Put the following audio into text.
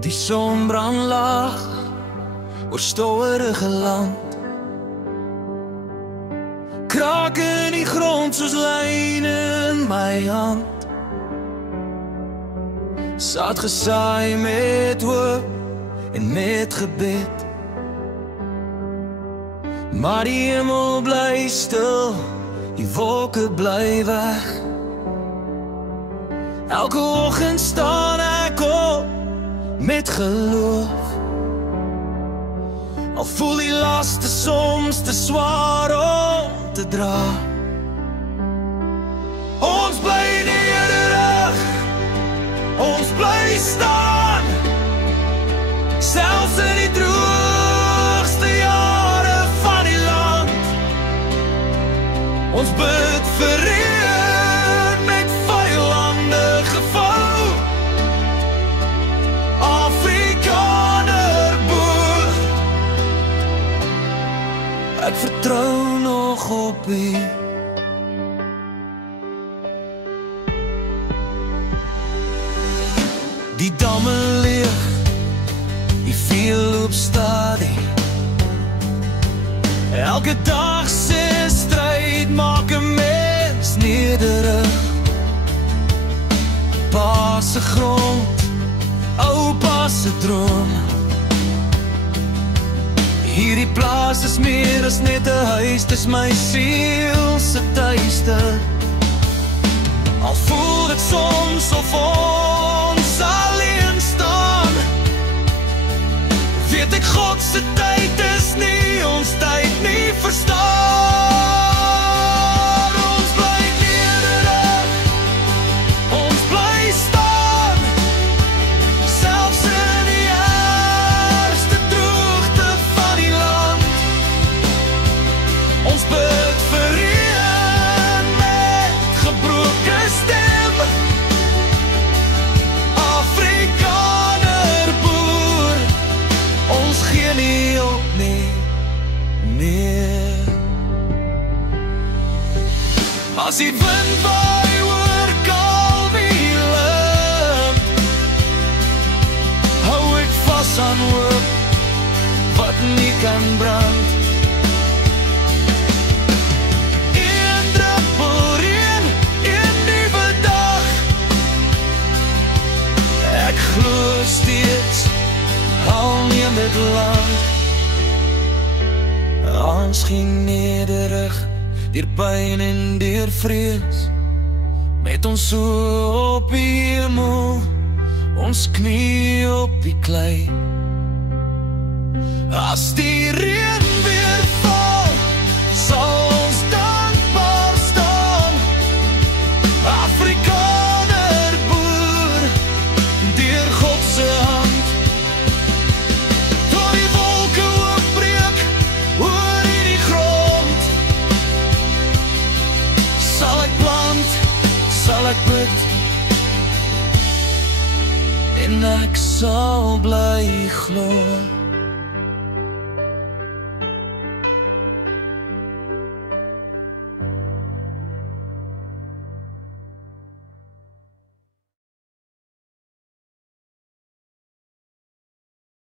Die son brand laag oor stouwerige land. Kraak in die grond soos lyne in my hand. Saad gesaai met hoop en met gebed. Maar die hemel bly stil, die wolke bly weg. Elke oggend staan ek op met geloof. Al voel die laste soms te swaar om te dra. Ons bly nederig, ons bly staan, selfs in die droogste jare van die land. Ons bid vir reën met vyande gevou. Afrikaner boer, ek vertrou nog op U. Die damme leeg, die veel loop stadig. Elke dag se stryd maak 'n mens nederig. Pa se grond, oupa se droom. Hierdie plaas is meer as net 'n huis, dis my siel se tuiste. Al voel dit soms of ons alleen staan, weet ek God se tyd is nie ons tyd nie, verstaan. Ons bly nederig, ons bly staan, selfs in die ergste droogte van die land. Ons bid vir reën met gebroke stem. Afrikaner boer, ons gee nie op nie meer. As die wind waai oor Kalwieland, hou ek vas aan hoop wat nie kan brand. Een druppel reën, een nuwe dag. Ek glo steeds, al neem dit lang. Ons ging nederig, deur pyn en deur vrees, met ons oë op die hemel, ons knie op die klei. As die reën weer val, sal ons dankbaar staan. Afrikaner boer, deur God se hand. Tot die wolke oopbreek oor hierdie grond, sal ek plant, sal ek bid, en ek sal bly glo.